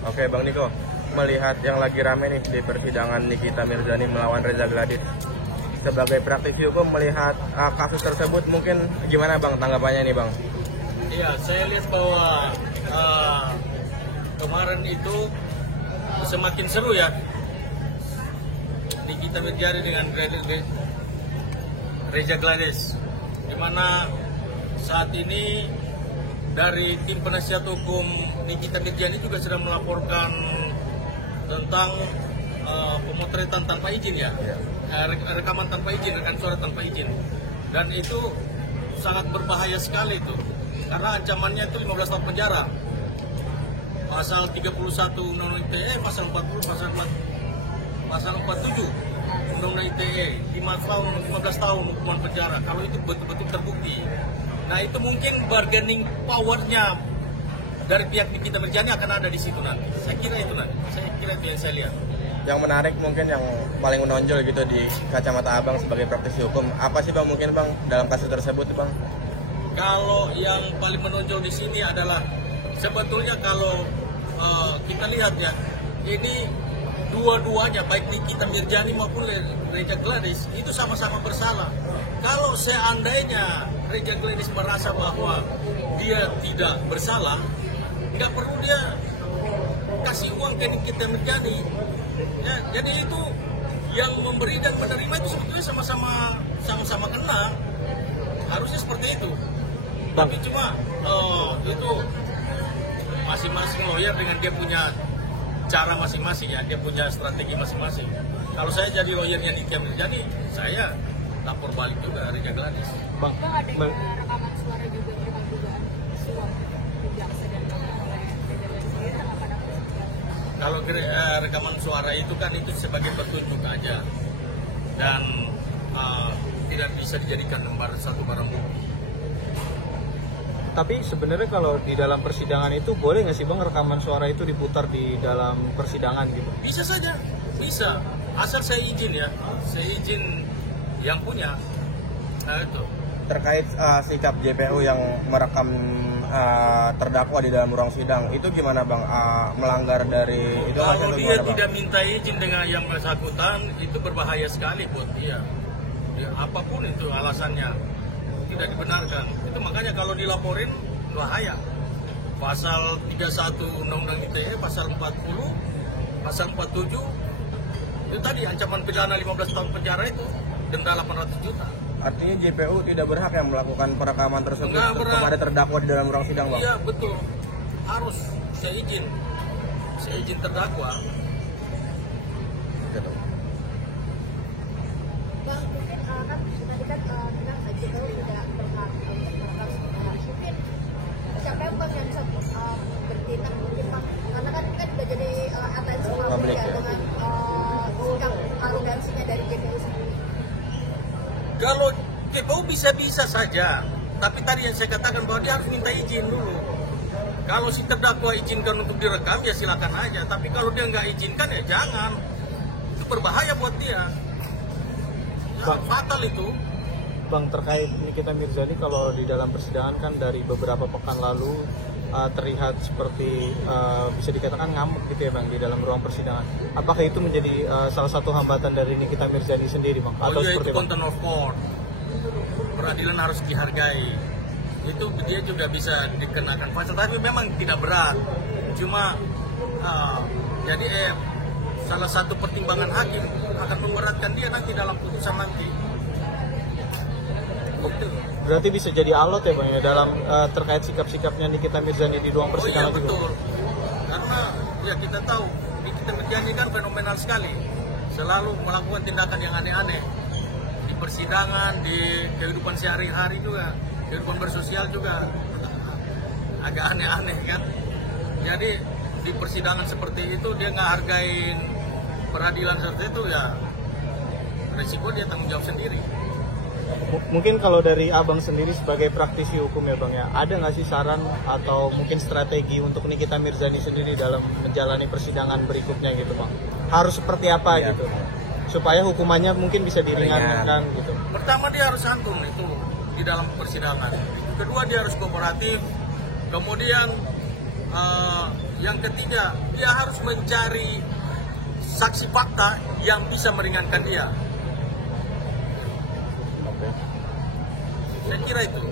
Oke Bang Niko, melihat yang lagi rame nih di persidangan Nikita Mirzani melawan Reza Gladys, sebagai praktisi hukum melihat kasus tersebut mungkin gimana Bang tanggapannya nih Bang? Iya, saya lihat bahwa kemarin itu semakin seru ya. Nikita Mirzani dengan Reza Gladys, di mana saat ini dari tim penasihat hukum Nikita Mirzani juga sedang melaporkan tentang pemotretan tanpa izin ya, rekaman tanpa izin, rekaman suara tanpa izin, dan itu sangat berbahaya sekali itu, karena ancamannya itu 15 tahun penjara, pasal 31 Undang-Undang ITE, pasal 40, pasal 47 Undang-Undang ITE, 15 tahun hukuman penjara kalau itu betul-betul terbukti. Nah itu mungkin bargaining powernya dari pihak Nikita Mirzani akan ada di situ nanti. Saya kira itu yang saya lihat. Yang menarik mungkin yang paling menonjol gitu di kacamata Abang sebagai praktisi hukum, apa sih Bang mungkin Bang dalam kasus tersebut Bang? Kalau yang paling menonjol di sini adalah sebetulnya kalau kita lihat ya, ini dua-duanya baik Nikita Mirzani maupun Reza Gladys itu sama-sama bersalah. Kalau seandainya Reza Gladys merasa bahwa dia tidak bersalah, nggak perlu dia kasih uang ke Nikita Mirzani. Ya, jadi itu yang memberi dan menerima itu sebetulnya sama-sama kena. Harusnya seperti itu. Tapi cuma itu masing-masing lawyer dengan dia punya cara masing-masing ya, dia punya strategi masing-masing. Kalau saya jadi lawyernya Nikita Mirzani, saya lapor balik juga Reza Gladys. Bang, ada rekaman suara juga terkait dugaan suap jaksa dan oleh Reza Gladys sendiri tanggapan apa sih? Kalau rekaman suara itu kan itu sebagai petunjuk aja dan tidak bisa dijadikan satu barang bukti. Tapi sebenarnya kalau di dalam persidangan itu boleh nggak sih Bang rekaman suara itu diputar di dalam persidangan gitu? Bisa saja, bisa. Asal saya izin ya, saya izin yang punya. Nah itu. Terkait sikap JPU yang merekam terdakwa di dalam ruang sidang, itu gimana Bang? Melanggar dari itu? Kalau dia tidak minta izin dengan yang bersangkutan, itu berbahaya sekali buat dia. Ya, apapun itu alasannya, tidak dibenarkan. Itu makanya kalau dilaporin bahaya. Pasal 31 Undang-Undang ITE, pasal 40, pasal 47, itu tadi ancaman pidana 15 tahun penjara itu, denda 800 juta. Artinya JPU tidak berhak yang melakukan perekaman tersebut kepada terdakwa di dalam ruang sidang, Bang? Iya, betul. Harus saya izin terdakwa. Gitu. Bang, mungkin kan tadi kan bilang JPU tidak berhak untuk merekam mungkin siapa yang Bang yang bisa bertindak mungkin Bang, karena kan ini kan sudah jadi atensi publik ya dengan sikap arogansinya dari JPU sendiri. Kalau JPU bisa-bisa saja, tapi tadi yang saya katakan bahwa dia harus minta izin dulu. Kalau si terdakwa izinkan untuk direkam, ya silakan aja. Tapi kalau dia nggak izinkan, ya jangan. Itu berbahaya buat dia. Ya, fatal itu. Bang, terkait Nikita Mirzani, kalau di dalam persidangan kan dari beberapa pekan lalu terlihat seperti bisa dikatakan ngamuk gitu ya Bang di dalam ruang persidangan. Apakah itu menjadi salah satu hambatan dari Nikita Mirzani sendiri Bang? Atau iya, seperti itu content of court. Peradilan harus dihargai. Itu dia juga bisa dikenakan pasal, tapi memang tidak berat. Cuma jadi salah satu pertimbangan hakim akan memberatkan dia nanti dalam putusan nanti. Betul. Berarti bisa jadi alat ya Bang ya dalam terkait sikap-sikapnya Nikita Mirzani di ruang persidangan. Oh iya betul. Karena ya kita tahu Nikita Mirzani kan fenomenal sekali. Selalu melakukan tindakan yang aneh-aneh di persidangan, di kehidupan sehari-hari juga, kehidupan bersosial juga agak aneh-aneh kan. Jadi di persidangan seperti itu dia nggak hargain peradilan seperti itu, ya resiko dia tanggung jawab sendiri. Mungkin kalau dari Abang sendiri sebagai praktisi hukum ya Bang ya, ada nggak sih saran atau mungkin strategi untuk Nikita Mirzani sendiri dalam menjalani persidangan berikutnya gitu Bang? Harus seperti apa gitu? Supaya hukumannya mungkin bisa diringankan gitu. Pertama dia harus santun itu di dalam persidangan. Kedua dia harus kooperatif. Kemudian yang ketiga, dia harus mencari saksi fakta yang bisa meringankan dia. Saya kira itu.